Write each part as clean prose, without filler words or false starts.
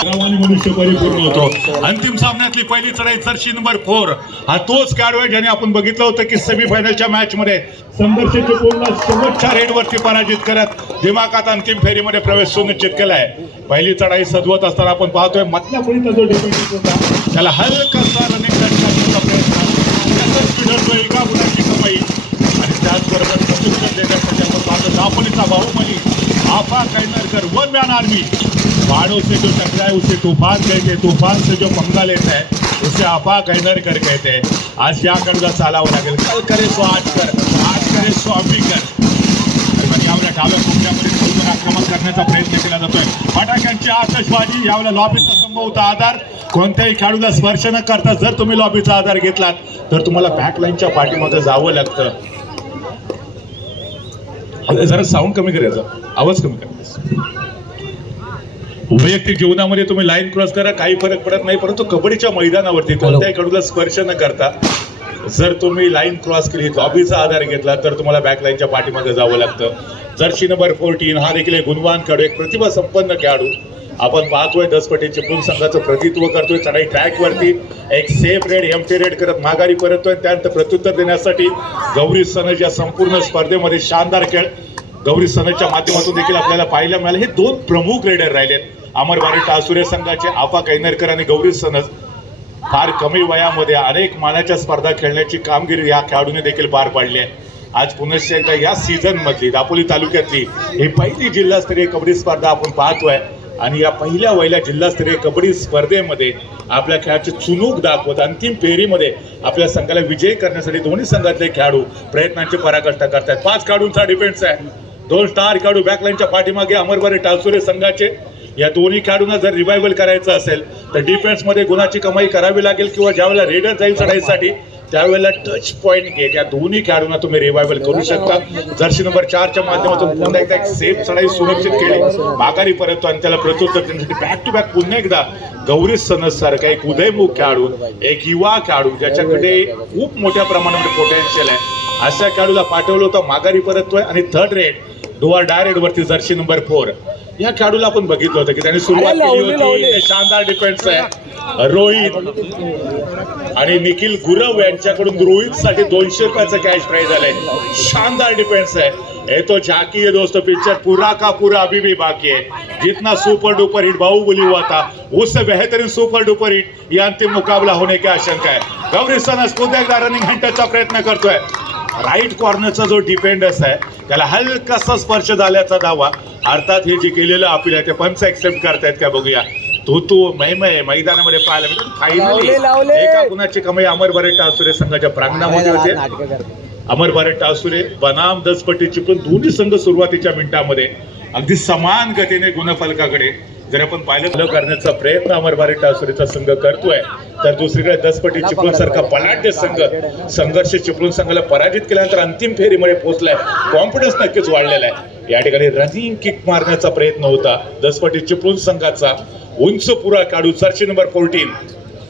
मनुष्य परिपूर्ण होतो. अंतिम सामन्यातली पहिली चढाई जर्सी नंबर 4 हा तोच खेळाडू आहे ज्याने आपण बघितलं होतं की सेमीफायनलच्या मॅच मध्ये संघर्षाच्या पूर्ण शेवटच्या रेडवरती पराजित करत दिमागात अंतिम फेरीमध्ये प्रवेश सुनिश्चित केलाय. पहिली चढाई सजवत असताना आपण पाहतोय मधल्या फळीचा जो डिफेंस होता त्याला हलकासा रनिंग करण्याचा प्रयत्न, एका गुणाची कमाई आणि त्याचबरोबर प्रत्युत्तर देण्यासाठी आपण पाहतो दापोलीचा बाहुबली आफा कैनरकर वन मॅन आर्मी. पहाड़ों से जो टकराए उसे तूफान कहते हैं, तूफान से जो पंगा लेता है उसे आफा कैनरकर कहते हैं. आज या कडूला चालावं लागेल. कल करे सो आज कर, आज करे सो अभी कर. यावेळेला डाव्या कोपऱ्यामध्ये खोलवर आक्रमण करण्याचा प्रयत्न केला जातोय. फटाक्यांची आतषबाजी, यावेळेला लॉबीचा संभवत आधार. कोणत्याही खेळाडूला स्पर्श न करता जर तुम्ही लॉबीचा आधार घेतलात तर तुम्हाला बॅकलाईनच्या पाठीमध्ये जावं लागतं. जरा साऊंड कमी करायचं, आवाज कमी करायचा. वैयक्तिक जीवनामध्ये तुम्ही लाईन क्रॉस करा, काही फरक पडत नाही, परंतु कबड्डीच्या मैदानावरती कोणत्याही खेळाडूला स्पर्श न करता जर तुम्ही लाईन क्रॉस केली, लॉबीचा आधार घेतला तर तुम्हाला बॅकलाईनच्या पाठीमागे जावं लागतं. जर्सी नंबर 14 हा देखील एक गुणवान खेळाडू, एक प्रतिभा संपन्न खेळाडू. आपण पाहतोय दसपटी चिपळूण संघाचं प्रतिनिधित्व करतोय. चढाई ट्रॅकवरती एक सेफ रेड एम्प्टी रेड करत माघारी परततोय. त्यानंतर प्रत्युत्तर देण्यासाठी गौरी सनज या संपूर्ण स्पर्धेमध्ये शानदार खेळ गौरी सनजच्या माध्यमातून देखील आपल्याला पाहायला मिळाले. हे दोन प्रमुख रेडर राहिलेत अमरवारी टासुरे संघाचे आफा कैनरकर आणि गौरी सनज. फार कमी वयामध्ये अनेक मानाच्या स्पर्धा खेळण्याची कामगिरी या खेळाडूने देखील पार पाडली आहे. आज पुनश्च एकदा या सीझन मधली दापोली तालुक्यातली ही पहिली जिल्हास्तरीय कबड्डी स्पर्धा आपण पाहतोय आणि या पहिल्या वहिल्या जिल्हास्तरीय कबड्डी स्पर्धेमध्ये आपल्या खेळाची चुणूक दाखवत अंतिम फेरीमध्ये आपल्या संघाला विजयी करण्यासाठी दोन्ही संघातले खेळाडू प्रयत्नांची पराकाष्ठा करतात. 5 खेळाडूंचा डिफेन्स आहे. 2 स्टार खेळाडू बॅकलाईनच्या पाठीमागे अमरवारी टासुरे संघाचे. या दोन्ही खेळाडूंना जर रिवायवल करायचं असेल तर डिफेन्समध्ये गुणाची कमाई करावी लागेल किंवा ज्यावेळेला रेडर जाईल चढाईसाठी त्यावेळेला टच पॉईंट घेत या दोन्ही खेळाडूंना तुम्ही रिवायवल करू शकता. जर्सी नंबर 4च्या माध्यमातून पुन्हा एकदा एक सेफ चढाई सुरक्षित केली, माघारी परततो आणि त्याला प्रत्युत्तर देण्यासाठी बॅक टू बॅक पुन्हा एकदा गौरी सनज सारखा एक उदयमुख खेळाडू, एक युवा खेळाडू ज्याच्याकडे खूप मोठ्या प्रमाणामध्ये पोटेन्शियल आहे अशा खेळाडूला पाठवलं होतं. माघारी परततोय आणि थर्ड रेड डोअर डायरेक्ट वरती जर्सी नंबर 4 या खेळाडूला आपण बघितलं होतं की त्यांनी सुरुवात केली होती. शानदार डिफेन्स आहे. रोहित आणि निखिल गुरव यांच्याकडून रोहितसाठी 200 रुपयाचं कॅश प्राइज आलंय. शानदार डिफेन्स है. ये तो झाकी है दोस्तों, पिक्चर पूरा का पूरा अभी भी बाकी है. जितना सुपर डुपर हिट बाहुबली हुआ था उससे बेहतरीन सुपर डुपर हिट ये अंतिम मुकाबला होने की आशंका है. गौरी सनज पुन्हा एकदा रनिंग हंटरचा प्रयत्न करतोय. राईट कॉर्नरचा जो डिफेंडर्स आहे त्याला हलकासा स्पर्श झाल्याचा दावा, अर्थात हे जे केलेलं अपील आहे ते पंच एक्सेप्ट करतायत का बघूया. तू मैदानामध्ये पाहायला मिळतो. फायनली एका गुणाची कमाई अमरवारी टासुरे संघाच्या प्रांगणामध्ये होते. अमरवारी टासुरे बनाम दसपटी चिपळूण दोन्ही संघ सुरुवातीच्या मिनिटांमध्ये अगदी समान गतीने गुणफलकाकडे जर आपण पाहिलं करण्याचा प्रयत्न अमरवारी टासुरेचा संघ करतोय तर दुसरीकडे दसपटी चिपळूण सारखा बलाढ्य संघर्ष चिपळूण संघाला पराजित केल्यानंतर अंतिम फेरीमध्ये पोहोचलाय. कॉन्फिडन्स नक्कीच वाढलेला आहे. या ठिकाणी रनिंग किक मारण्याचा प्रयत्न होता दसपटी चिपळूण संघाचा. उंच पुरा काढू जर्सी नंबर 14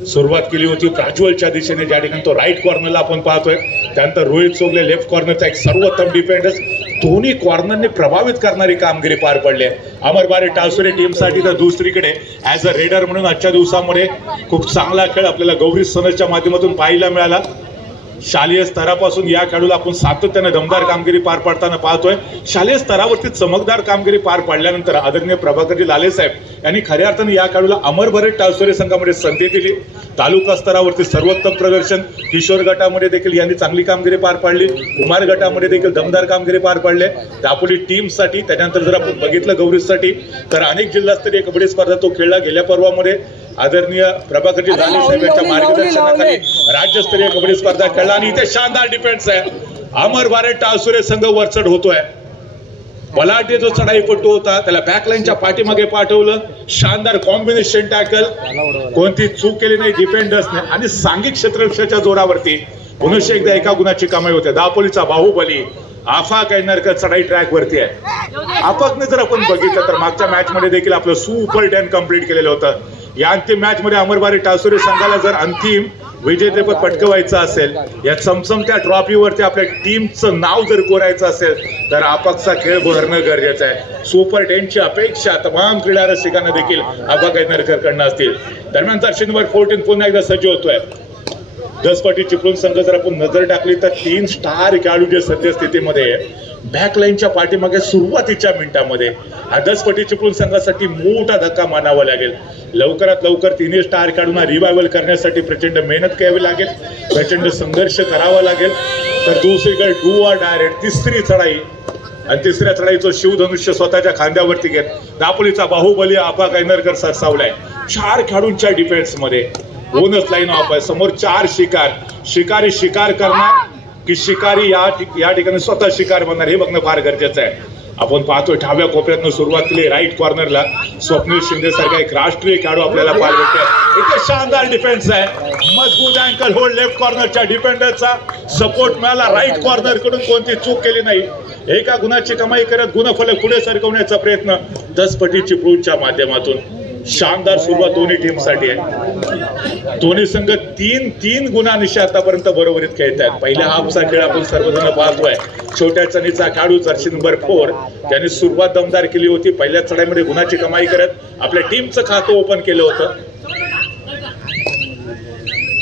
सुरुवात केली होती प्राज्वलच्या दिशेने, ज्या ठिकाणी तो राईट कॉर्नरला आपण पाहतोय. त्यानंतर रोहित सोगले लेफ्ट कॉर्नरचा एक सर्वोत्तम डिफेंडर्स, दोन्ही कॉर्नरने प्रभावित करणारी कामगिरी पार पडली आहे अमरवारी टासुरे टीमसाठी. तर दुसरीकडे ॲज अ रेडर म्हणून आजच्या दिवसामध्ये खूप चांगला खेळ आपल्याला गौरी सनजच्या माध्यमातून पाहायला मिळाला. शालेय स्तरापासून या खेळाडूला आपण सातत्याने दमदार कामगिरी पार पाडताना पाहतोय. शालेय स्तरावरती चमकदार कामगिरी पार पाडल्यानंतर आदरणीय प्रभाकरजी लाले साहेब यांनी खऱ्या अर्थाने या खेळाडूला अमरवारी टासुरे संघामध्ये संधी दिली. तालुका स्तरावरती सर्वोत्तम प्रदर्शन, किशोर गटामध्ये देखील यांनी चांगली कामगिरी पार पाडली, कुमार गटामध्ये देखील दमदार कामगिरी पार पाडले. दापोली टीमसाठी त्यानंतर जर आपण बघितलं गौरीसाठी तर अनेक जिल्हास्तरीय कबड्डी स्पर्धा तो खेळला. गेल्या पर्वामध्ये आदरणीय प्रभाकरजी लाले साहेब यांच्या मार्गदर्शनाखाली राज्यस्तरीय कबड्डी स्पर्धा खेळला आणि इथे शानदार डिफेन्स आहे. अमरवारी टासुरे संघ वरचढ होतोय. बलाढ्य जो चढाईपट्टू होता त्याला बॅकलाईनच्या पाठीमागे पाठवलं. शानदार कॉम्बिनेशन टॅकल, कोणती चूक केली नाही डिफेंडर्सने आणि सांघिक क्षेत्ररक्षणाच्या जोरावरती पुनश्च एकदा एका गुणाची कमाई होते. दापोलीचा बाहुबली आफा कैनरकर चढाई ट्रॅक वरती आहे. आफाकने जर आपण बघितलं तर मागच्या मॅच मध्ये देखील आपलं सुपर 10 कंप्लीट केलेलं होतं. या अंतिम मॅच मध्ये अमरवारी टासुरे संघाला जर अंतिम विजेतेपद पटकवायचं असेल, या चमचमत्या ट्रॉफीवरती आपल्या टीमचं नाव जर कोरायचं असेल तर आपाकचा खेळ भरणं गरजेचं आहे. सुपर 10ची अपेक्षा तमाम क्रीडा रसिकांना देखील आपाक ऐनरकरकडनं असतील. दरम्यान जर्सी नंबर 14 पुन्हा एकदा सज्ज होतोय. दसपटी चिपळूण संघ जर आपण नजर टाकली तर 3 स्टार खेळाडू जे सद्यस्थितीमध्ये बॅकलाईनच्या पाठीमागे सुरुवातीच्या मिनिटांमध्ये हा दसपटी चिपळूण संघासाठी मोठा धक्का मानावा लागेल. लवकरात लवकर 3 स्टार खेळाडूंना रिवायवल करण्यासाठी प्रचंड मेहनत घ्यावी लागेल, प्रचंड संघर्ष करावा लागेल. तर दुसरीकडे डू ऑर डायरेक्ट तिसरी चढाई आणि तिसऱ्या चढाईचं शिवधनुष्य स्वतःच्या खांद्यावरती घेत दापोलीचा बाहुबली आपाक ऐनरकर सरसावलाय. 4 खेळाडूंच्या डिफेन्समध्ये बोनस लाईन ऑफ आहे. समोर 4 शिकारी शिकार करणार की शिकारी या ठिकाणी स्वतः शिकार बनणार हे बघणं फार गरजेचं आहे. आपण पाहतोय डाव्या कोपऱ्यातनं सुरुवात केली राईट कॉर्नरला स्वप्नील शिंदे सारखा एक राष्ट्रीय खेळाडू आपल्याला पाहायला भेटतोय. इथे शानदार डिफेन्स आहे, मजबूत अँकल होल्ड लेफ्ट कॉर्नरच्या डिफेंडरचा सपोर्ट मिळाला. राईट कॉर्नर कडून कोणती चूक केली नाही. एका गुणाची कमाई करत गुणफलक पुढे सरकवण्याचा प्रयत्न दसपटी चिपळूणच्या माध्यमातून. शानदार सुरुवात दोन्ही टीमसाठी आहे. दोन्ही संघ 3 गुणांनी आतापर्यंत बरोबरीत खेळत आहेत. पहिल्या हाफचा खेळ आपण सर्वजण पाहतोय. छोट्या चणीचा खेळाडू जर्सी नंबर 4 त्याने सुरुवात दमदार केली होती. पहिल्या चढाईमध्ये गुणाची कमाई करत आपल्या टीमचं खातं ओपन केलं होतं.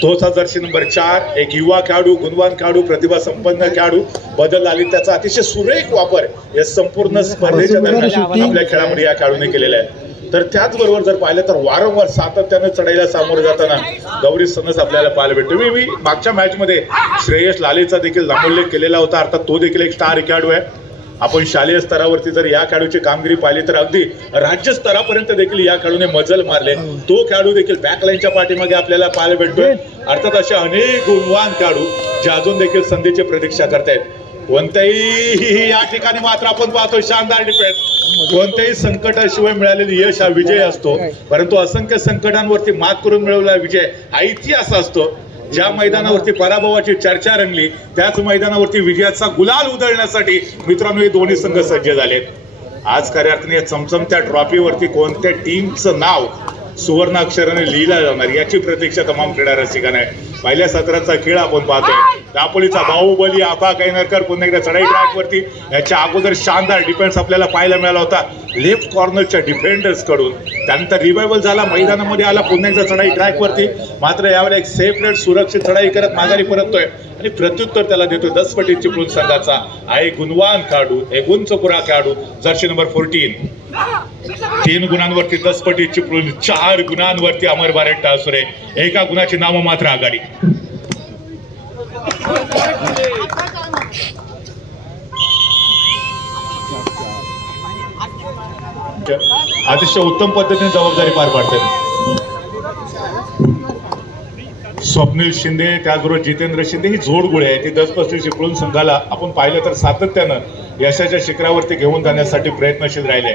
तोच हा जर्सी नंबर 4 एक युवा खेळाडू, गुणवान खेळाडू, प्रतिभा संपन्न खेळाडू. बदल आली त्याचा अतिशय सुरेख वापर या संपूर्ण स्पर्धेच्या दरम्यान आपल्या खेळामध्ये या खेळाडूने केलेला आहे. तर त्याचबरोबर जर पाहिलं तर वारंवार सातत्यानं चढाईला सामोरं जाताना गौरी सनस आपल्याला पाहायला भेटतो. मी मागच्या मॅचमध्ये श्रेयस लालेचा देखील नामोल्लेख केलेला होता. अर्थात तो देखील एक स्टार खेळाडू आहे. आपण शालेय स्तरावरती जर या खेळाडूची कामगिरी पाहिली तर अगदी राज्य स्तरापर्यंत देखील या खेळाडूने मजल मारले. तो खेळाडू देखील बॅकलाईनच्या पाठीमागे आपल्याला पाहायला भेटतोय. अर्थात असे अनेक गुणवान खेळाडू जे अजून देखील संधीची प्रतीक्षा करतायत. कोणत्याही या ठिकाणी मात्र आपण पाहतो शानदार डिफेन्स. कोणत्याही संकटाशिवाय मिळालेली यश हा विजय असतो, परंतु असंख्य संकटांवरती मात करून मिळवलेला विजय हा इतिहास असतो. ज्या मैदानावरती पराभवाची चर्चा रंगली त्याच मैदानावरती विजयाचा गुलाल उधळण्यासाठी मित्रांनो हे दोन्ही संघ सज्ज झालेत. आज खऱ्या अर्थाने या चमचमत्या ट्रॉफीवरती कोणत्या टीमचं नाव सुवर्ण अक्षराने लिहिला जाणार याची प्रतीक्षा तमाम क्रीडा रसिकांना आहे. पहिल्या सत्राचा खेळ आपण पाहतोय. दापोलीचा बाहुबली आपाक ऐनरकर पुन्हा एकदा चढाई ट्रॅकवरती. याच्या अगोदर शानदार डिफेन्स आपल्याला पाहायला मिळाला होता लेफ्ट कॉर्नरच्या डिफेंडर्स कडून. त्यानंतर रिवायवल झाला, मैदानामध्ये आला पुन्हा एकदा चढाई ट्रॅकवरती. मात्र यावेळेला एक सेपरेट सुरक्षित चढाई करत माघारी परततोय आणि प्रत्युत्तर त्याला देतोय दसपटी चिपळूण संघाचा आहे गुणवान खेळाडू, एक उंचपुरा खेळाडू जर्सी नंबर 14. 3 गुणांवरती दसपटी चिपळूण, 4 गुणांवरती अमर बारेट टासुरे. एका गुणाची नाम मात्र आघाडी. अतिशय उत्तम पद्धतीने जबाबदारी पार पाडतात स्वप्नील शिंदे त्याचबरोबर जितेंद्र शिंदे. ही जोडगोळी आहे ती दसपटी चिपळूण संघाला आपण पाहिलं तर सातत्यानं यशाच्या शिखरावरती घेऊन जाण्यासाठी प्रयत्नशील राहिले.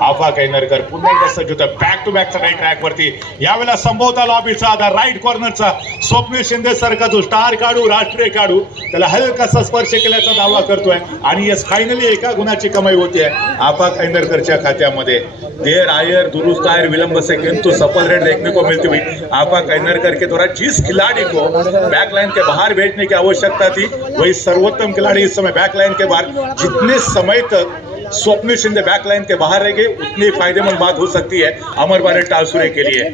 आफाक ऐनरकर पुन्हा एकदा सज्ज होता बॅक टू बॅक चढाई ट्रॅकवरती. यावेळेला संभवता लॉबीचा आधार राईट कॉर्नरचा स्वप्नील शिंदे सारखा जो स्टार खेळाडू, राष्ट्रीय खेळाडू त्याला हलकासा स्पर्श केल्याचा दावा करतोय आणि यस फायनली एका गुणाची कमाई होती आहे आफाक ऐनरकरच्या खात्यामध्ये. देर आयर दुरुस्त आयर विलंब से किंतु सफल रेट देखने को मिलती हुई आफाक ऐनरकर के द्वारा जिस खिलाड़ी को बैकलाइन के बाहर भेजने की आवश्यकता थी वही सर्वोत्तम खिलाड़ी इस समय बैकलाइन के बाहर. जितने समय तक स्वप्निल शिंदे बैकलाइन के बाहर रहेंगे उतनी फायदेमंद बात हो सकती है अमर बारेट टासुरे के लिए.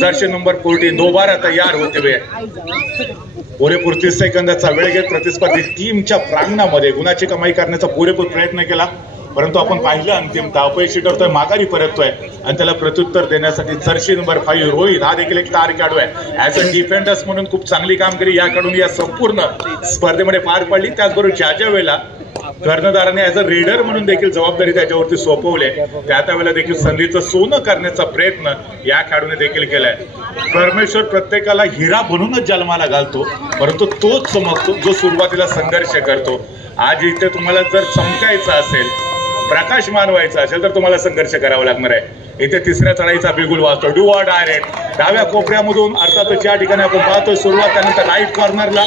जर्सी नंबर 14 दोबारा तैयार होते हुए पुरेपूर 30 सेकंदाचा वेळ घेत प्रतिस्पर्धी टीमच्या प्रांगणामध्ये गुणाची कमाई करण्याचा पुरेपूर प्रयत्न केला, परंतु आपण पाहिलं अंतिमतः अपयशी ठरतोय, माघारी परततोय आणि त्याला प्रत्युत्तर देण्यासाठी जर्सी नंबर 5 रोहित हा देखील एक स्टार खेळाडू आहे. ऍज अ डिफेंडर्स म्हणून खूप चांगली कामगिरी याकडून या संपूर्ण स्पर्धेमध्ये पार पडली. त्याचबरोबर ज्या वेळेला कर्णधाराने ऍज अ रेडर म्हणून देखील जबाबदारी त्याच्यावरती सोपवली त्या वेळेला देखील संधीचं सोनं करण्याचा प्रयत्न या खेळाडूने देखील केलाय. परमेश्वर प्रत्येकाला हिरा बनवूनच जन्माला घालतो, परंतु तोच चमकतो जो सुरुवातीला संघर्ष करतो. आज इथे तुम्हाला जर चमकायचं असेल, प्रकाश मानवायचा असेल तर तुम्हाला संघर्ष करावा लागणार आहे. इथे तिसऱ्या चढाईचा बिगुल वाजतो. डू ऑर डायरेक्ट डाव्या कोपऱ्यामधून अर्थातच या ठिकाणी आपण पाहतोय सुरुवात त्यानंतर राईट कॉर्नरला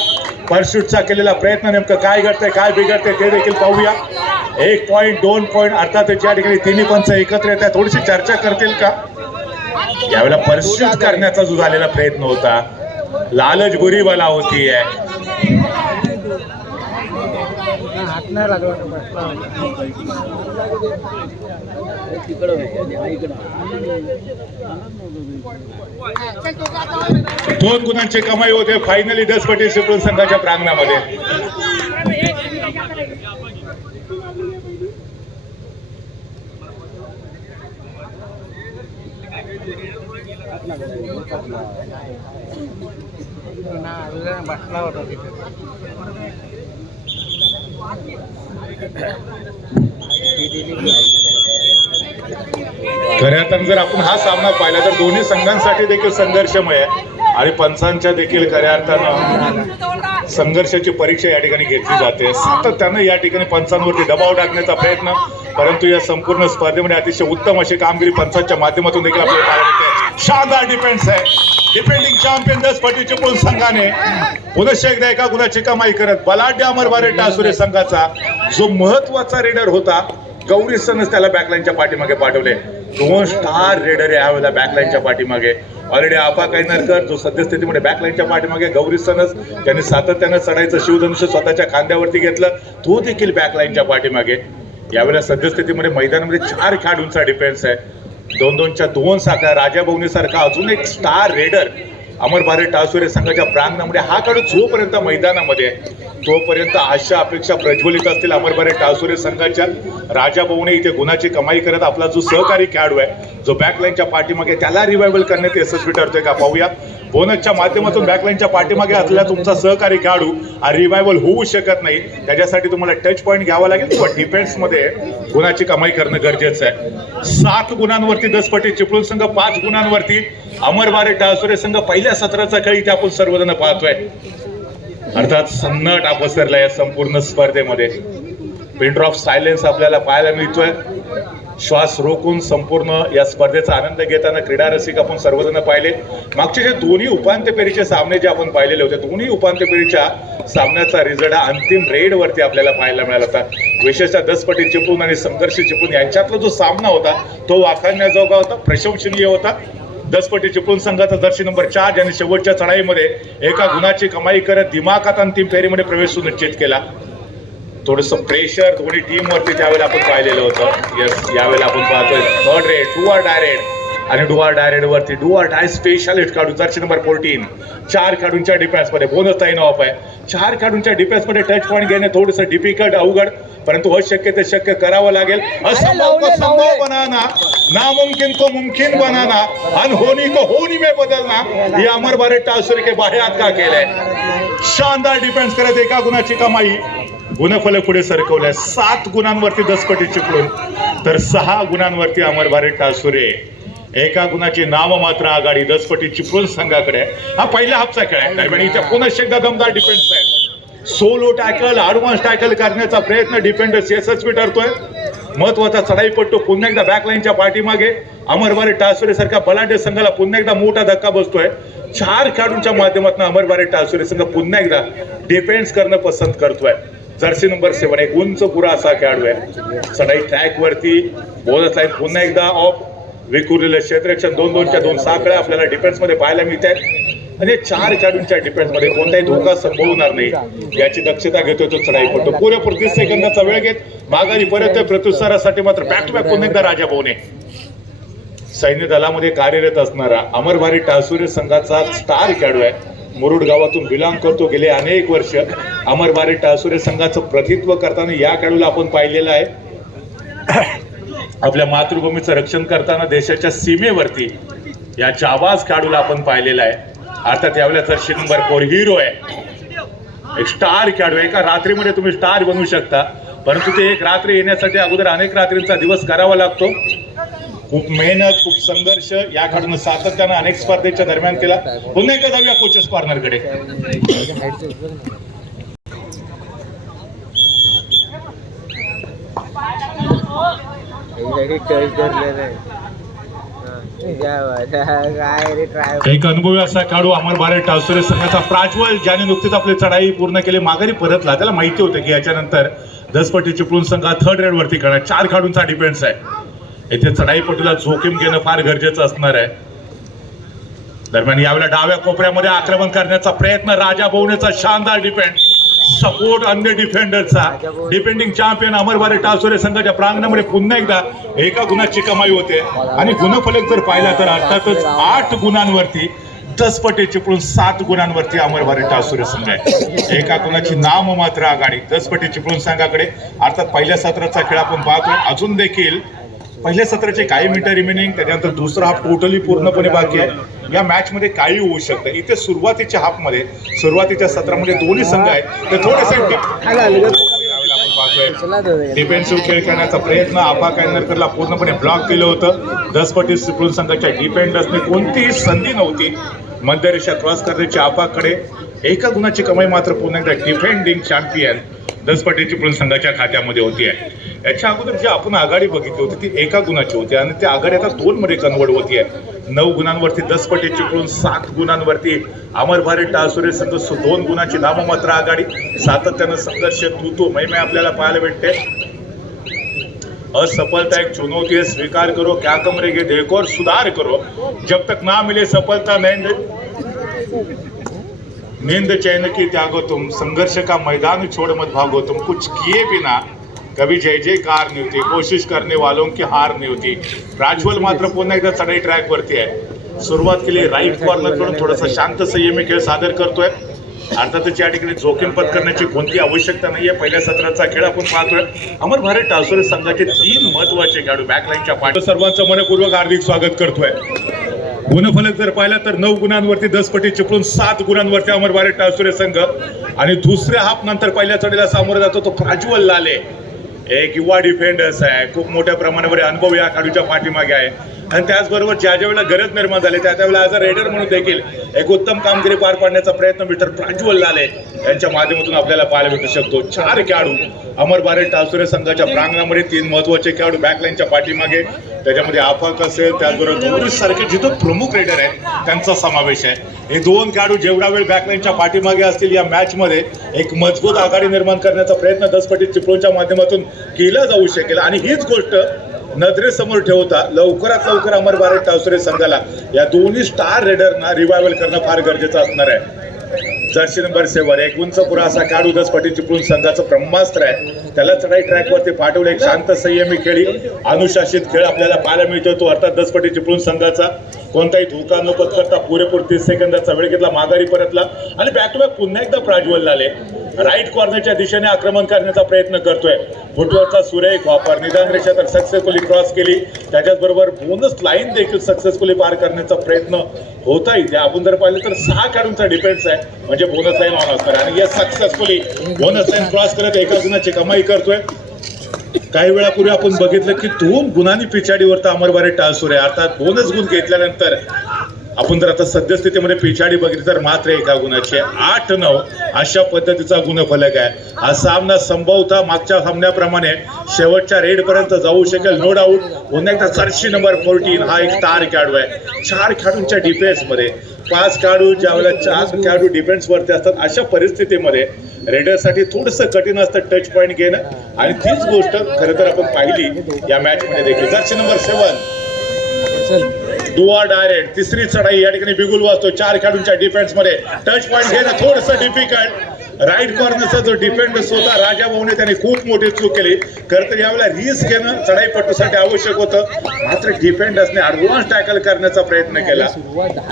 परशूटचा केलेला प्रयत्न नेमकं काय घडतंय काय बिघडतंय ते देखील पाहूया. 1 पॉईंट 2 पॉईंट अर्थातच या ठिकाणी तिन्ही पंच एकत्र येत आहे. थोडीशी चर्चा करतील का? यावेळेला परशूट करण्याचा जो झालेला प्रयत्न होता लालच बुरी बला होती है. हात नाही लागला दोन गुणांची कमाई होते फायनली 10 पटी चिपळूण संघाच्या प्रांगणामध्ये. बसला होता तिथे. खऱ्या अर्थानं जर आपण हा सामना पाहिला तर दोन्ही संघांसाठी देखील संघर्षमय आहे आणि पंचांच्या देखील खऱ्या अर्थानं संघर्षाची परीक्षा या ठिकाणी घेतली जाते. सातत्यानं या ठिकाणी पंचांवरती दबाव टाकण्याचा प्रयत्न, परंतु या संपूर्ण स्पर्धेमध्ये अतिशय उत्तम अशी कामगिरी पंचांच्या माध्यमातून देखील आपल्याला पाहायला मिळते. शानदार डिफेन्स आहे डिफेंडिंग चॅम्पियन 10 पटी चिपळूण संघाने पुन्हा एकदा एका गुणाची कमाई करत बलाढ्य अमरबारे टासुरे संघाचा जो महत्वाचा रेडर होता गौरी सनस त्याला बॅकलाईनच्या पाठीमागे पाठवले. 2 स्टार रेडर यावेळेला बॅकलाईनच्या पाठीमागे. ऑलरेडी आपा कायनरकर जो सद्यस्थितीमध्ये बॅकलाईनच्या पाठीमागे, गौरी सनस त्यांनी सातत्यानं चढायचं शिवधनुष्य स्वतःच्या खांद्यावरती घेतलं, तो देखील बॅकलाईनच्या पाठीमागे. यावेळेला सद्यस्थितीमध्ये मैदानामध्ये 4 खेळाडूंचा डिफेन्स आहे. 2-2च्या 2 साखळ्या. राजा भवनी सारखा अजून एक स्टार रेडर अमरबारे टासुरे संघाच्या प्रांगणामध्ये हा खेळाडू जोपर्यंत मैदानामध्ये तोपर्यंत आशा अपेक्षा प्रज्वलित असतील अमरबारे टासुरे संघाच्या. राजा भवने इथे गुणाची कमाई करत आपला जो सहकारी खेळाडू आहे जो बॅकलाईनच्या पाठीमागे त्याला रिवायवल करण्यात यशस्वी ठरतोय का पाहूया. बोनसच्या माध्यमातून बॅकलाईनच्या पाठीमागे असलेला तुमचा सहकारी खेळाडू हा रिवायवल होऊ शकत नाही. त्याच्यासाठी तुम्हाला टच पॉईंट घ्यावा लागेल किंवा डिफेन्समध्ये गुणाची कमाई करणं गरजेचं आहे. 7 गुणांवरती 10 पटी चिपळूण संघ, 5 गुणांवरती अमरबारे टासुरे संघ. पहिल्या सत्राचा खेळ इथे आपण सर्वजण पाहतोय. अर्थात सन्नाट पसरला या संपूर्ण स्पर्धेमध्ये. पिन ड्रॉप सायलेन्स आपल्याला पाहायला मिळतोय. श्वास रोखून संपूर्ण या स्पर्धेचा आनंद घेताना क्रीडा रसिक आपण सर्वजण पाहिले. मागचे जे दोन्ही उपांत्य फेरीचे सामने जे आपण पाहिलेले होते, दोन्ही उपांत्य फेरीच्या सामन्याचा रिझल्ट हा अंतिम रेड वरती आपल्याला पाहायला मिळाला होता. विशेषतः 10 पटी चिपळूण आणि संघर्ष चिपळूण यांच्यातला जो सामना होता तो वाखाणण्याजोगा होता, प्रशंसनीय होता. 10 पटी चिपळूण संघाचा जर्सी नंबर 4 ज्यांनी शेवटच्या चढाईमध्ये एका गुणाची कमाई करत दिमाखात अंतिम फेरीमध्ये प्रवेश सुनिश्चित केला. थोडंसं प्रेशर दोन्ही टीम वरती त्यावेळेला आपण पाहिलेलं होतं. यस, यावेळेला आपण पाहतोय third red do or direct आणि डू ऑर डायरेक्ट वरती डू ऑर डाय स्पेशालिस्ट काढू जर्सी नंबर 14. 4 खेळाडूंच्या डिफेन्स मध्ये बोनस टाईन ऑफ आहे. 4 खेळाडूंच्या डिफेन्स मध्ये टच पॉईंट घेणे थोडंसं डिफिकल्ट, अवघड, परंतु अशक्य ते शक्य करावं लागेल. असंभव को संभव बनाना, नामुमकिन को मुमकिन बनाना, अनहोनी को होनी में बदलना, ये अमरबारे टासुरे के बाह्यात का केलंय. शानदार डिफेन्स करत एका गुणाची कमाई. गुणफलक पुढे सरकवलंय. 7 गुणांवरती 10 पटी चिपळूण तर 6 गुणांवरती अमरबारे टासुरे. एका गुणाची नाममात्र आघाडी 10 पटी चिपळूण संघाकडे. हा पहिला हाफचा खेळ आहे. दरम्यान इथे पुन्हा एकदा दमदार डिफेन्स आहे. सोलो टॅकल, ॲडव्हान्स टॅकल करण्याचा प्रयत्न डिफेंडर्स यशस्वी ठरतोय. महत्वाचा चढाईपट्टू पुन्हा एकदा बॅकलाईनच्या पाठीमागे. अमरबारे टासुरे सारख्या बलाढ्य संघाला पुन्हा एकदा मोठा धक्का बसतोय. 4 खेळाडूंच्या माध्यमातून अमरबारे टासुरे संघ पुन्हा एकदा डिफेन्स करणं पसंत करतोय. जर्सी नंबर 7 एक उंच पुरा असा खेळाडू आहे. चढाई ट्रॅक वरती बोनस लाईन पुन्हा एकदा ऑफ. विखुरलेलं क्षेत्ररक्षण 2-2च्या 2 साखळ्या आपल्याला डिफेन्स मध्ये पाहायला मिळत आहेत आणि 4 खेळाडूंच्या डिफेन्स मध्ये कोणताही धोका संभवणार नाही याची दक्षता घेतोय तो चढाईपट्टू. पुरेपूर 30 सेकंदाचा वेळ घेत माघारी परत प्रत्युत्तरासाठी मात्र बॅक टू बॅक पुन्हा एकदा राजा भवने. सैन्य दलामध्ये कार्यरत असणारा अमरबारे टासुरे संघाचा स्टार खेळाडू आहे. मुरुड गावातून बिलॉंग करतो. गेले अनेक वर्ष अमरबारे टासुरे संघाचं प्रतिनिधित्व करताना या खेळाडूला आपण पाहिलेलं आहे. आपल्या मातृभूमीचं रक्षण करताना देशाच्या सीमेवरती या जाबाज खेळाडूला आपण पाहिलेला आहे. अर्थात यावेळेला जर्सी नंबर 4 हिरो आहे. एक स्टार खेळाडू. एका रात्रीमध्ये तुम्ही स्टार बनवू शकता, परंतु ते एक रात्री येण्यासाठी अगोदर अनेक रात्रींचा दिवस करावा लागतो. खूप मेहनत, खूप संघर्ष या खेळाडून सातत्यानं अनेक स्पर्धेच्या दरम्यान केला. पुन्हा एकदा जाऊया कोचेस कॉर्नरकडे. एक अनुभवी असा खेळाडू अमरबारे टासुरे संघाचा प्राज्वल ज्याने नुकतीच आपली चढाई पूर्ण केली माघारी परतला. त्याला माहिती होतं की याच्यानंतर 10 पटी चिपळूण संघ थर्ड रेड वरती करणार. 4 खेळाडूंचा डिफेन्स आहे. येथे चढाईपटूला जोखीम घेणं फार गरजेचं असणार आहे. दरम्यान यावेळेला डाव्या कोपऱ्यामध्ये आक्रमण करण्याचा प्रयत्न राजा बोवणेचा शानदार डिफेंड, सपोर्ट अन्य डिफेंडरचा. डिफेंडिंग चॅम्पियन अमर भारत टासुरे संघाच्या प्रांगणामध्ये पुन्हा एकदा एका गुणाची कमाई होते आणि गुणफलक जर पाहिला तर अर्थातच 8 गुणांवरती 10 पटे चिपळून 7 गुणांवरती अमर भारत टासुरे संघ आहे. एका गुणाची नाममात्र आघाडी 10 पटे चिपळूण संघाकडे. अर्थात पहिल्या सत्राचा खेळ आपण पाहतोय, अजून देखील पहिल्या सत्राचे काही मिनिटं रिमेनिंग, त्याच्यानंतर दुसरा हाफ टोटली पूर्णपणे बाकी आहे. या मॅच मध्ये काही होऊ शकतं. इथे सुरुवातीच्या हाफ मध्ये, सुरुवातीच्या सत्रामध्ये दोन्ही संघ आहेत ते थोडेसे डिफेन्सिव्ह खेळ करण्याचा प्रयत्न आफा कॅनरकरला पूर्णपणे ब्लॉक केलं होतं. 10 पटे चिपळूण संघाच्या डिफेंडर्सने कोणतीही संधी नव्हती मध्यरेषा क्रॉस करण्याची. आफाकडे एका गुणाची कमाई मात्र पुन्हा एकदा डिफेंडिंग चॅम्पियन 10 पटे चिपळूण संघाच्या खात्यामध्ये होती आहे. याच्या अगोदर जी आपण आघाडी बघितली होती ती एका गुणाची होती आणि ती आघाडी आता 2 मध्ये कन्वर्ट होती आहे. 9 गुणांवरती 10 पटे चिपळूण, 7 गुणांवरती अमर भारत टासुरे संघ. 2 गुणाची नाममात्र आघाडी. सातत्यानं संघर्ष तू महिमे आपल्याला पाहायला भेटते. असफलता एक चुनौती है, स्वीकार करो, क्या कमरेगे देखो और सुधार करो, जब तक ना मिले सफलता नींद चैन की त्यागो तुम, संघर्ष का मैदान छोड़ मत भागो तुम, कुछ किए बिना कभी जय जयकार नहीं होती, कोशिश करने वालों की हार नहीं होती. प्राज्वल मात्र पुन्हा एकदा चढाई ट्रॅक वरती आहे. सुरुवात केली राईट कॉर्नर कडून, थोडासा शांत संयमी खेळ सादर करतोय. अर्थातच या ठिकाणी जोखीम पत्करण्याची कोणती आवश्यकता नाहीये. पहिल्या सत्राचा खेळ आपण पाहतोय. अमर भारत टासुरे संघाचे 3 महत्वाचे खेळाडू बॅकलाईनच्या पाठी. सर्वांचं मनपूर्वक हार्दिक स्वागत करतोय. गुणफलक जर पाहिला तर 9 गुणांवरती 10 पटे चिपळूण, 7 गुणांवरती अमर भारत टासुरे संघ. आणि दुसऱ्या हाफ नंतर पहिल्या चढीला सामोरं जातो तो प्राज्वल लाले, एक युवा डिफेंडर्स आहे. खूप मोठ्या प्रमाणावर अनुभव या खेळाडूच्या पाठीमागे आहे आणि त्याचबरोबर ज्या ज्या वेळेला गरज निर्माण झाली त्या त्यावेळेला ॲज अ रेडर म्हणून देखील एक उत्तम कामगिरी पार पाडण्याचा प्रयत्न मिस्टर प्राज्वल लाले यांच्या माध्यमातून आपल्याला पाहायला भेटू शकतो. 4 खेळाडू अमर भारत टासुरे संघाच्या प्रांगणामध्ये, 3 महत्वाचे खेळाडू बॅकलाईनच्या पाठीमागे. त्याच्यामध्ये आफाक असेल, त्याचबरोबर सारखे जिथं प्रमुख रेडर आहेत त्यांचा समावेश आहे. हे 2 खेळाडू जेवढा वेळ बॅकलाईनच्या पाठीमागे असतील या मॅच मध्ये एक मजबूत आघाडी निर्माण करण्याचा प्रयत्न 10 पटे चिपळूणच्या माध्यमातून केला जाऊ शकेल. आणि हीच गोष्ट नजरेसमोर ठेवता लवकरात लवकर अमर भारत टासुरे संघाला या दोन्ही स्टार रेडरना रिवायवल करणं फार गरजेचं असणार आहे. जर्सी नंबर 7 एक उंच पुरा असा खेळाडू 10 पटे चिपळूण संघाचं ब्रह्मास्त्र आहे. त्याला चढाई ट्रॅकवरती पाठवलं. एक शांत संयमी खेळी अनुशासित खेळ आपल्याला पाहायला मिळतो तो अर्थात 10 पटे चिपळूण संघाचा. कोणताही धोका न पत्करता पुरेपूर 30 सेकंदाचा वेळ घेतला, माघारी परतला आणि बॅक टू बॅक पुन्हा एकदा प्राज्वल लाले राईट कॉर्नरच्या दिशेने आक्रमण करण्याचा प्रयत्न करतोय. फुटवर्कचा सुरेख वापर, निदान रेषा तर सक्सेसफुली क्रॉस केली. त्याच्याचबरोबर बोनस लाईन देखील सक्सेसफुली पार करण्याचा प्रयत्न होता येईल. आपण जर पाहिलं तर 6 खेळाडूंचा डिफेन्स आहे म्हणजे बोनस लाईन ऑन असणार आणि या सक्सेसफुली बोनस लाईन क्रॉस करत एका गुणाची कमाई करतोय. काही वेळापूर्वी आपण बघितलं की 2 गुणांनी पिछाडीवर तर अमर भारत टासुरे, अर्थात बोनस गुण घेतल्यानंतर आपण जर आता सद्यस्थितीमध्ये पिछाडी बघितली तर मात्र एका गुणाची 8-9 अशा पद्धतीचा गुणफलक आहे. हा सामना संभवतः मागच्या सामन्याप्रमाणे शेवटच्या रेड पर्यंत जाऊ शकेल. नो डाऊट पुन्हा एकदा जर्सी नंबर 14 हा एक स्टार खेळाडू आहे. 4 खेळाडूंच्या डिफेन्स मध्ये 5 खेळाडू, ज्यावेळेला 4 खेळाडू डिफेन्स वरती असतात अशा परिस्थितीमध्ये रेडरसाठी थोडंसं कठीण असतं टच पॉईंट घेणं. आणि तीच गोष्ट खरं तर आपण पाहिली या मॅच मध्ये देखील. जर्सी नंबर 7 दुआ डायरेक्ट तिसरी चढाई या ठिकाणी बिगुल वाजतो. 4 खेळाडूंच्या डिफेन्स मध्ये टच पॉईंट घेणं थोडंसं डिफिकल्ट. राईट कॉर्नरचा जो डिफेंडर्स होता राजा भाऊने त्याने खूप मोठी चूक केली. खरं तर यावेळेला रिस्क घेणं चढाईपट्टूसाठी आवश्यक होतं, मात्र डिफेंडर्सने ऍडव्हान्स टॅकल करण्याचा प्रयत्न केला.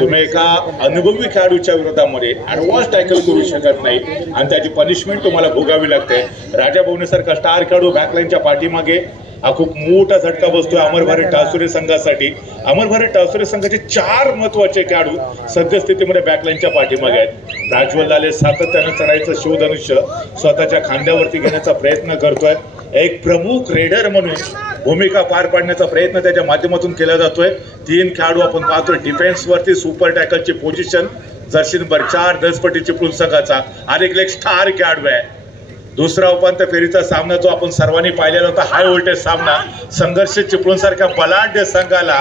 तुम्ही एका अनुभवी खेळाडूच्या विरोधामध्ये ऍडव्हान्स टॅकल करू शकत नाही आणि त्याची पनिशमेंट तुम्हाला भोगावी लागते. राजा भाऊने सारखा स्टार खेळाडू बॅकलाईनच्या पाठीमागे हा खूप मोठा झटका बसतोय अमर भारत टासुरे संघासाठी. अमर भारत टासुरे संघाचे 4 महत्वाचे खेळाडू सद्यस्थितीमध्ये बॅकलाईनच्या पाठीमागे आहेत. प्राज्वल लाले सातत्यानं चढाईचं शोधनुष्य स्वतःच्या खांद्यावरती घेण्याचा प्रयत्न करतोय. एक प्रमुख रेडर म्हणून भूमिका पार पाडण्याचा प्रयत्न त्याच्या माध्यमातून केला जातोय. 3 खेळाडू आपण पाहतोय डिफेन्सवरती. सुपर टॅकलची पोझिशन जर्सी नंबर 4 10 पटे चिपळूण संघाचा आणि एक स्टार खेळाडू आहे. दुसरा उपांत्य फेरीचा सामना जो आपण सर्वांनी पाहिलेला होता हाय व्होल्टेज सामना, संघर्ष चिपळूण सारख्या बलाढ्य संघाला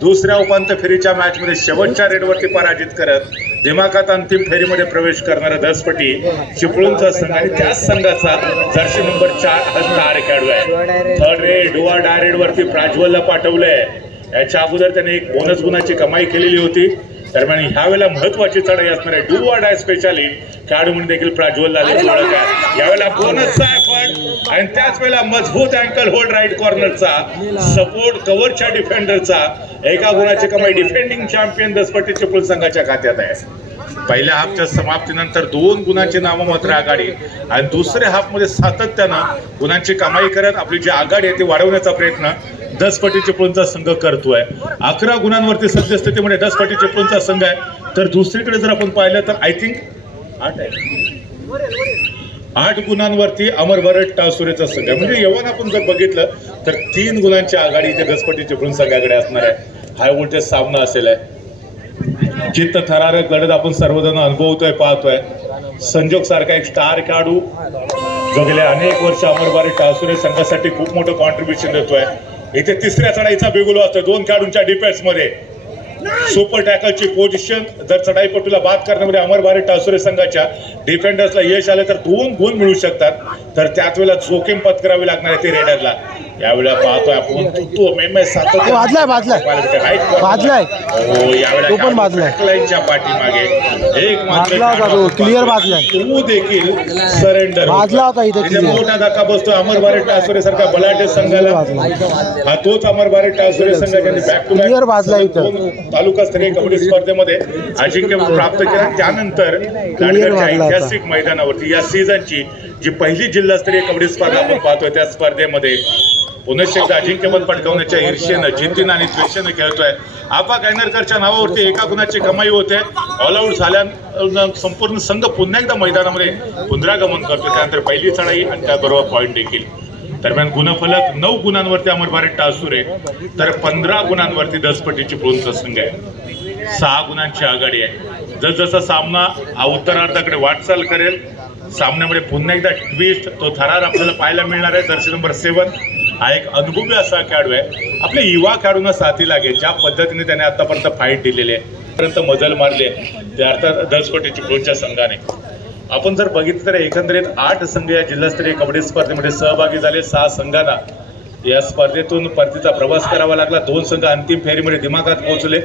दुसऱ्या उपांत्य फेरीच्या मॅच मध्ये शेवटच्या रेडवरती पराजित करत दिमाखात अंतिम फेरीमध्ये प्रवेश करणारा 10 पटी चिपळूणचा संघ आणि त्याच संघाचा जर्सी नंबर 4 हा स्टार खेळाडू आहे. थर्ड रेड डुआ डायरेक्ट वरती प्राज्वलला पाठवलंय. याच्या अगोदर त्याने एक बोनस गुणाची कमाई केलेली होती. दरम्यान ह्या वेळेला महत्वाची चढाई असणार आहे. डू ऑर डाय स्पेशाली खेळाडू म्हणून देखील प्राज्वल लालेची ओळख आहे. यावेळेला बोनसचा एफर्ट आणि त्याच वेळेला मजबूत अँकल होल्ड राईट कॉर्नरचा सपोर्ट कव्हरच्या डिफेंडरचा एका गुणाची कमाई डिफेंडिंग चॅम्पियन दसपट्टी चिपळूण संघाच्या खात्यात आहे. पहिल्या हाफच्या समाप्तीनंतर 2 गुणांची नाममात्र आघाडी आणि दुसऱ्या हाफमध्ये सातत्यानं गुणांची कमाई करत आपली जी आघाडी आहे ती वाढवण्याचा प्रयत्न दसपट्टी चिपळूणचा संघ करतोय. 11 गुणांवरती सद्यस्थितीमध्ये दसपट्टी चिपळूणचा संघ आहे. तर दुसरीकडे जर आपण पाहिलं तर आय थिंक 8 गुणांवरती अमर वरड टासुरेचा संघ आहे. म्हणजे यवन आपण जर बघितलं तर 3 गुणांची आघाडी इथे दसपट्टी चिपळूण संघाकडे असणार आहे. हाय व्होल्टेज सामना असेल आहे. चित्त थरारक लढत आपण सर्वजण अनुभवतोय पाहतोय. संजोग सारखा एक स्टार खेळाडू जो गेल्या अनेक वर्ष अमर वरड टासुरे संघासाठी खूप मोठं कॉन्ट्रीब्युशन देतोय. इथे तिसऱ्या चढाईचा बिगुलो असतोय 2 खेळाडूंच्या डिफेन्स मध्ये. सुपर टॅकलची पोझिशन जर चढाईपटूला बाद करण्यामध्ये अमर वरड टासुरे संघाच्या डिफेंडर्सला यश आलं तर 2 गुण मिळू शकतात. तर त्याच वेळेला जोखीम पत्करावी लागणार आहे ते रेडरला. यावेळेला पाहतोय आपण लाईनच्या पाठीमागे एक मात्र क्लिअर बाजला तो देखील सरेंडर मोठा धक्का बसतोय अमर वरड टासुरे सारख्या बलाढ्य संघाला. हा तोच अमर वरड टासुरे संघाने बॅक टू बॅक तालुकास्तरीय कबड्डी स्पर्धेमध्ये अजिंक्यपद प्राप्त केला. त्यानंतर लाडगडच्या ऐतिहासिक मैदानावरती या सीझनची जी पहिली जिल्हास्तरीय कबड्डी स्पर्धा आपण पाहतोय त्या स्पर्धेमध्ये पुनश्च एकदा अजिंक्यपद पटकावण्याच्या ईर्षेनं जिद्दीनं आणि द्वेषानं खेळतोय. आपा गायनरकरच्या नावावरती एका गुणाची कमाई होते. ऑल आऊट झाल्या संपूर्ण संघ पुन्हा एकदा मैदानामध्ये पुनरागमन करतो. त्यानंतर पहिली चढाई आणि त्याबरोबर पॉईंट देखील. दरम्यान गुणफलक 9 गुणांवरती अमर वरड टासुरे तर 15 गुणांवरती दसपट्टी चिपळूणचा संघ आहे. 6 गुणांची आघाडी आहे. जसजसा सामना हा उत्तरार्धाकडे वाटचाल करेल सामन्यामध्ये पुन्हा एकदा ट्विस्ट तो थरार आपल्याला पाहायला मिळणार आहे. जर्सी नंबर 7 हा एक अनुभवी असा खेळाडू आहे. आपल्या युवा खेळाडूंना साथी लागेल ज्या पद्धतीने त्याने आतापर्यंत फाईट दिलेली आहे पर्यंत मजल मारले ते अर्थात दसपट्टी चिपळूणच्या संघाने. आपण जर बघितलं तर एकंदरीत 8 संघ या जिल्हास्तरीय कबड्डी स्पर्धेमध्ये सहभागी झाले. 6 संघांना या स्पर्धेतून परतीचा प्रवास करावा लागला. 2 संघ अंतिम फेरीमध्ये दिमागात पोहोचले.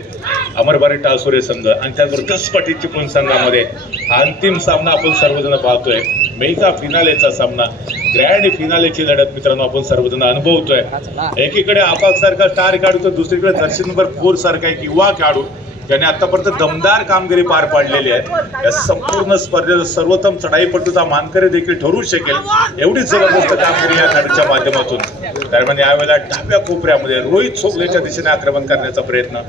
अमर वरड टासुरे संघ आणि त्याचबरोबर दसपट्टी चिपळूण संघामध्ये अंतिम सामना आपण सर्वजण पाहतोय. मेगा फिनालेचा सामना ग्रँड फिनालेची लढत मित्रांनो आपण सर्वजण अनुभवतोय. एकीकडे आपाक सारखा स्टार खेळाडू तर दुसरीकडे जर्सी नंबर 4 सारखा एक युवा खेळाडू त्याने आतापर्यंत दमदार कामगिरी पार पाडलेली आहे. या संपूर्ण स्पर्धेत सर्वोत्तम चढाईपटूचा मानकरी देखील ठरू शकेल एवढी जबरदस्त कामगिरी या खेळाडूच्या माध्यमातून. दरम्यान यावेळेला डाव्या कोपऱ्यामध्ये रोहित सोगलेच्या दिशेने आक्रमण करण्याचा प्रयत्न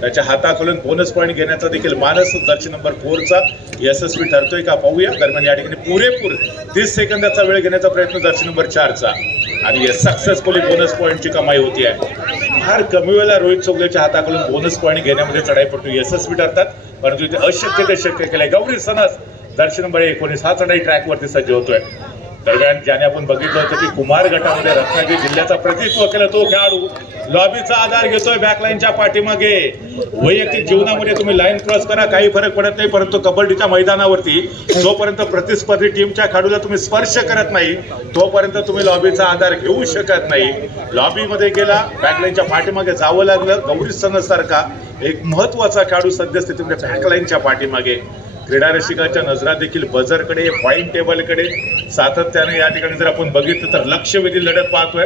त्याच्या हाताखालून बोनस पॉईंट घेण्याचा देखील मानस जर्सी नंबर 4चा यशस्वी ठरतोय का पाहूया. दरम्यान या ठिकाणी पुरेपूर 30 सेकंदाचा वेळ घेण्याचा प्रयत्न जर्सी नंबर 4चा आणि सक्सेसफुली बोनस पॉईंटची कमाई होती आहे. फार कमी वेळेला रोहित सोगलेच्या हाताखालून बोनस पॉईंट घेण्यामध्ये चढाईपटू यशस्वी ठरतात परंतु इथे अशक्य ते शक्य केलंय. गौरी सनस जर्सी नंबर 19 हा चढाई ट्रॅकवरती सज्ज होतोय. दरम्यान ज्याने आपण बघितलं होतं की कुमार गटामध्ये रत्नागिरी जिल्ह्याचा प्रतिनिधित्व केलं तो खेळाडू लॉबीचा आधार घेतोय बॅकलाईनच्या पाठीमागे. वैयक्तिक जीवनामध्ये तुम्ही लाईन क्रॉस करा काही फरक पडत नाही परंतु कबड्डीच्या मैदानावरती जोपर्यंत प्रतिस्पर्धी टीमच्या खेळाडूला तुम्ही स्पर्श करत नाही तोपर्यंत तुम्ही लॉबीचा आधार घेऊ शकत नाही. लॉबीमध्ये गेला बॅकलाईनच्या पाठीमागे जावं लागलं. गौरी सनस सारखा एक महत्वाचा खेळाडू सद्यस्थितीमध्ये बॅकलाईनच्या पाठीमागे. क्रीडा रसिकांच्या नजरा देखील बझरकडे पॉईंट टेबलकडे सातत्याने या ठिकाणी जर आपण बघितलं तर लक्षवेधी लढत पाहतोय.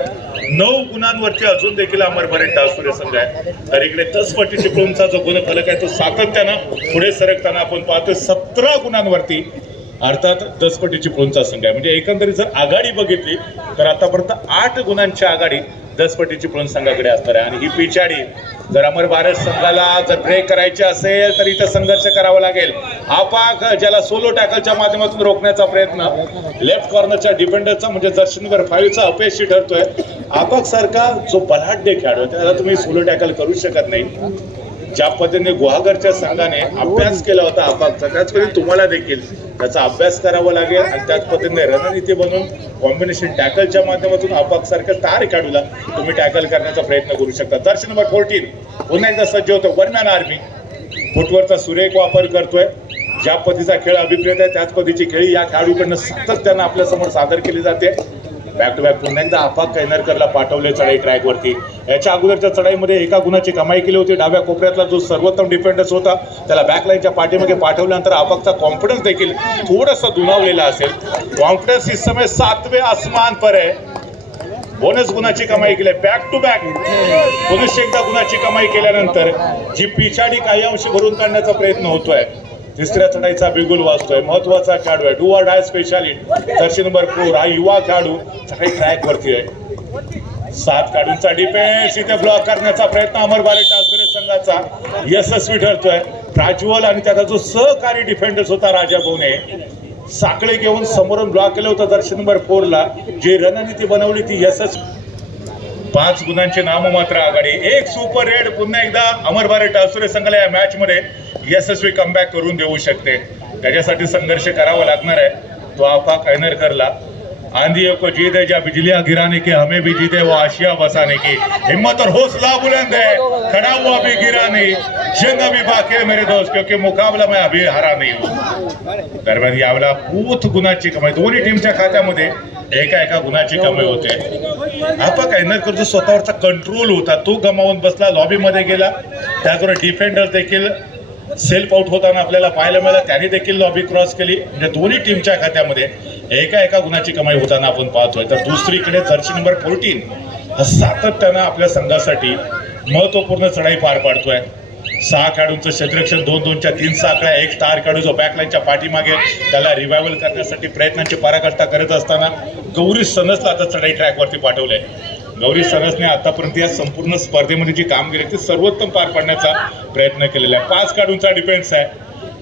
9 गुणांवरती अजून देखील अमर वरड टासुरे संघ आहे. तर इकडे दसपट्टी चिपळूणचा जो गुणफलक आहे तो सातत्यानं पुढे सरकताना आपण पाहतोय 17 गुणांवरती अर्थात दसपट्टी चिपळूणचा संघ आहे. म्हणजे एकंदरीत जर आघाडी बघितली तर आतापर्यंत 8 गुणांची आघाडी दसपट्टी चिपळूण संघाकडे असणार आहे. आणि ही पिछाडी जर अमर वरड संघाला जर ब्रेक करायचे असेल तर इथं संघर्ष करावा लागेल. आपाक ज्याला सोलो टॅकलच्या माध्यमातून रोखण्याचा प्रयत्न लेफ्ट कॉर्नरच्या डिफेंडरचा म्हणजे जर्सी नंबर 5चा अपयशी ठरतोय. आपाक सारखा जो बलाढ्य खेळाडू त्याला तुम्ही सोलो टॅकल करू शकत नाही. ज्या पद्धतीने गुहागरच्या संघाने अभ्यास केला होता आपाकचा त्याच पद्धतीने तुम्हाला देखील त्याचा अभ्यास करावा लागेल आणि त्याच पद्धतीने रणनीती बनवून कॉम्बिनेशन टॅकलच्या माध्यमातून आपाक सारख्या स्टार खेळाडूला तुम्ही टॅकल करण्याचा प्रयत्न करू शकता. जर्सी नंबर 14 पुन्हा एकदा सज्ज होतो. वरमॅन आर्मी फुटवरचा सुरेख वापर करतोय. ज्या पद्धतीचा खेळ अभिप्रेत आहे त्याच पद्धतीची खेळी या खेळाडूकडनं सातत्यानं आपल्या समोर सादर केली जाते. बॅक टू बॅक पुन्हा एकदा आफाक कैनरकरला पाठवले चढाई ट्रॅकवरती. याच्या अगोदरच्या चढाईमध्ये एका गुणाची कमाई केली होती. डाव्या कोपऱ्यातला जो सर्वोत्तम डिफेंडर्स होता त्याला बॅकलाईनच्या पाठीमागे पाठवल्यानंतर आफाकचा कॉन्फिडन्स देखील थोडासा दुणावलेला असेल. कॉन्फिडन्स इस समय 7वें आसमान पर है. बोनस गुणाची कमाई केली. बॅक टू बॅक पुनश्च एकदा गुणाची कमाई केल्यानंतर जी पिछाडी काही अंश भरून काढण्याचा प्रयत्न होतोय. तिसऱ्या चढाईचा बिगुल वाजतोय. महत्वाचा खेळाडू आहे. Do or die specialist Jersey number 4 हा युवा खेळाडू चढाई ट्रॅक वरती आहे. 7 खेळाडूंचा डिफेन्स इथे ब्लॉक करण्याचा प्रयत्न अमर बारे टासुरे संघाचा यशस्वी ठरतोय. प्राज्वल आणि त्याचा जो सहकारी डिफेंडर्स होता राजा बोने साखळे घेऊन समोरून ब्लॉक केलं होतं दर्शन नंबर 4 ला. जी रणनीती बनवली ती यशस्वी. 5 गुणांची नाममात्र आघाडी. एक सुपर रेड पुन्हा एकदा अमर बारे टासुरे संघाला या मॅच मध्ये यशस्वी कमबॅक करून देऊ शकते. त्याच्यासाठी संघर्ष करावा लागणार आहे. तो आफाक कैनरकरला. आंधियों को जीत है, जब बिजलियां गिराने की हमें भी जीते वो आशिया बसाने की. हिम्मत और हौसला बुलंद है, खड़ा हुआ भी गिरा नहीं. जंग अभी बाकी है मेरे दोस्त, क्योंकि मुकाबला मैं अभी हारा नहीं हूँ. दरम्यान यावेळेला बूथ गुणाची कमाई दोन्ही टीमच्या खात्यामध्ये एका गुणाची कमाई होते. आफाक कैनरकर जो स्वतःवरचा कंट्रोल होता तो गमावून बसला. लॉबीमध्ये गेला. त्याचबरोबर डिफेंडर देखील सेल्फ आउट होताना आपल्याला पाहायला मिळालं. त्याने देखील लॉबी क्रॉस केली. म्हणजे दोन्ही टीमच्या खात्यामध्ये एका गुणाची कमाई होताना आपण पाहतोय. तर दुसरीकडे जर्सी नंबर 14 हा सातत्यानं आपल्या संघासाठी महत्वपूर्ण चढाई पार पाडतोय. 6 खेळाडूंचं क्षेत्ररक्षण 2-2च्या 3 साखळ्या. एक स्टार खेळाडू जो बॅकलाईनच्या पाठीमागे त्याला रिवायवल करण्यासाठी प्रयत्नांची पराकाष्ठा करत असताना गौरी सनसला आता चढाई ट्रॅकवरती पाठवलंय. गौरी सनसने आतापर्यंत या संपूर्ण स्पर्धेमध्ये जी कामगिरी ती सर्वोत्तम पार पाडण्याचा प्रयत्न केलेला आहे. 5 खेळाडूंचा डिफेन्स आहे.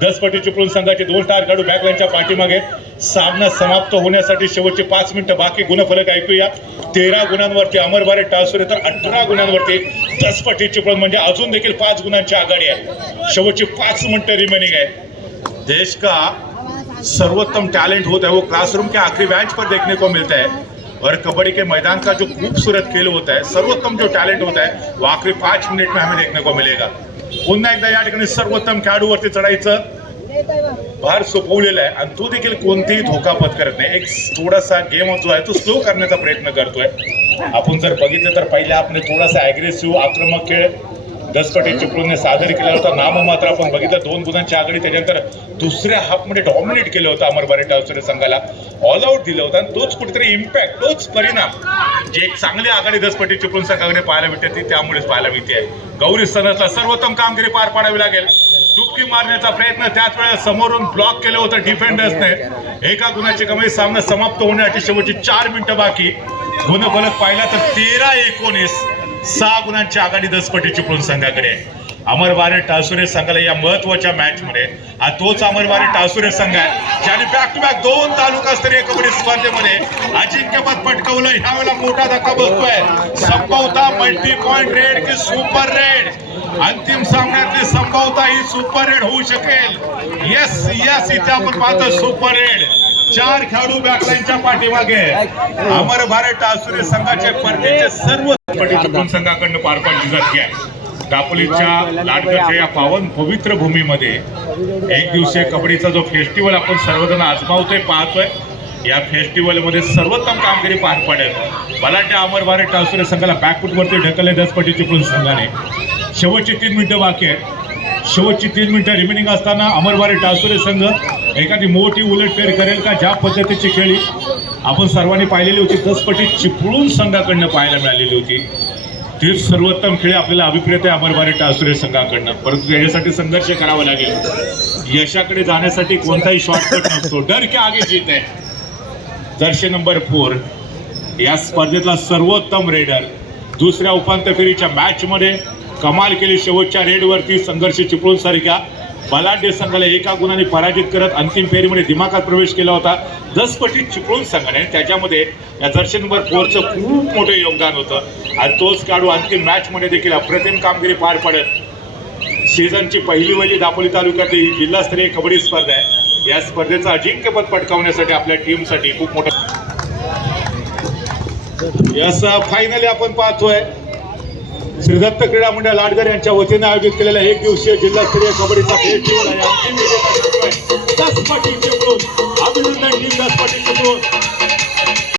10 पटी चिपळूण संघाचे 2 स्टार खेळाडू बॅकलाईनच्या पाठीमागे. सामना समाप्त होण्यासाठी शेवटचे 5 मिनिटं बाकी. गुणफलक ऐकूया. 13 गुणांवरती अमर बारे टासुरे तर 18 गुणांवरती 10 पटी चिपळूण. म्हणजे अजून देखील 5 गुणांची आघाडी आहे. शेवटची 5 मिनिटं रिमेनिंग आहे. देश का सर्वोत्तम टैलेंट होता है वो क्लासरूम के आखिरी बेंच पर देखने को मिलता है. और कबड्डी के मैदान का जो खूबसूरत खेल होता है, सर्वोत्तम जो टैलेंट होता है वो आखिरी 5 मिनिट में हमें देखने को मिलेगा. पुन्हा एकदा या ठिकाणी सर्वोत्तम खेळाडूवरती चढायचं भार सोपवलेला आहे आणि तो देखील कोणतेही धोका पत्करत नाही. एक थोडासा गेम जो आहे तो स्लो करण्याचा प्रयत्न करतोय. आपण जर बघितलं तर पहिले आपण थोडासा ॲग्रेसिव्ह आक्रमक खेळ 10 पटी चिपळूणने सादर केला होता. नाममात्र आपण बघितलं 2 गुणांची आघाडी. त्याच्यानंतर दुसऱ्या हाफमध्ये डॉमिनेट केलं होतं अमर बारे टासुरे संघाला. ऑल आउट दिलं होतं आणि तोच कुठेतरी इम्पॅक्ट, तोच परिणाम जे एक चांगली आघाडी 10 पटी चिपळूण संघाकडे पाहायला मिळते ती त्यामुळेच पाहायला मिळते. गौरी सनसला सर्वोत्तम कामगिरी पार पाडावी लागेल. डुबकी मारण्याचा प्रयत्न त्याच वेळेला समोरून ब्लॉक केलं होतं डिफेंडर्सने. एका गुणाची कमाई. सामना समाप्त होण्याची शेवटची 4 मिनिटं बाकी. गुणफलक पाहिला तर 13-19 6 गुणांची आघाडी 10 पटी चिपळूण संघाकडे. अमर बारे टासुरे संघाला या महत्वाच्या मॅच मध्ये हा तोच अमर बारे टासुरे संघ आहे ज्याने बॅक टू बॅक 2 तालुकास्तरीय कबड्डी स्पर्धेमध्ये अजिंक्यपद पटकावलं. ह्यावेळेला मोठा धक्का बसतोय. संभवता मल्टी पॉइंट रेड की सुपर रेड. अंतिम सामन्यातली संभवता ही सुपर रेड होऊ शकेल. यस यस इथे आपण पाहतो सुपर रेड. 4 खेळाडू बॅकलाईनच्या पाठीमागे. अमर बारे टासुरे संघाचे परतीचे सर्व पटी चिपळूण संघाकडून पार पाडली जाते आहे. दापोलीच्या लाडकरच्या या पावन पवित्र भूमीमध्ये एक दिवसीय कबड्डीचा जो फेस्टिवल आपण सर्वजण आजमावतोय, पाहतोय. या फेस्टिवलमध्ये सर्वोत्तम कामगिरी पार पडेल. बलाढ्य अमर बारे टासुरे संघाला बॅकफुटवरती ढकलले 10 पटी चिपळूण संघाने. शेवटची 3 मिनिटं बाकी आहेत. शेवटची 3 मिनिटं रिमेनिंग असताना अमर बारे टासुरे संघ एखादी मोठी उलटफेर करेल का? ज्या पद्धतीची खेळी आपण सर्वांनी पाहिलेली होती 10 पटी चिपळूण संघाकडनं पाहायला मिळालेली होती तीच सर्वोत्तम खेळी आपल्याला अभिप्रेत आहे अमर बारे टासुरे संघाकडनं. परंतु याच्यासाठी संघर्ष करावा लागेल. यशाकडे जाण्यासाठी कोणताही शॉर्टकट नसतो. डर के आगे जीत आहे. जर्सी नंबर 4 या स्पर्धेतला सर्वोत्तम रेडर दुसऱ्या उपांत्य फेरीच्या मॅच मध्ये कमाल केली. शेवटच्या रेडवरती संघर्ष चिपळूण सारख्या बलाढ्य संघाला 1 गुणाने पराजित करत अंतिम फेरीमध्ये दिमाखात प्रवेश केला होता 10 पटी चिपळूण संघाने. त्याच्यामध्ये या जर्सी नंबर 4चं खूप मोठं योगदान होतं आणि तोच खेळाडू अंतिम मॅच मध्ये देखील अप्रतिम कामगिरी पार पडत सीझनची पहिली वहिली दापोली तालुक्यातील जिल्हास्तरीय कबड्डी स्पर्धा आहे. या स्पर्धेचं अजिंक्यपद पटकावण्यासाठी आपल्या टीमसाठी खूप मोठं यस फायनली आपण पाहतोय श्री दत्त क्रीडा मंडळ लाडगर यांच्या वतीने आयोजित केलेला 1 दिवसीय जिल्हास्तरीय कबड्डीचा फेस्टिवल आहे. अंतिम विजेता 10 पटी चिपळूण. अभिनंदन टीम 10 पटी चिपळूण.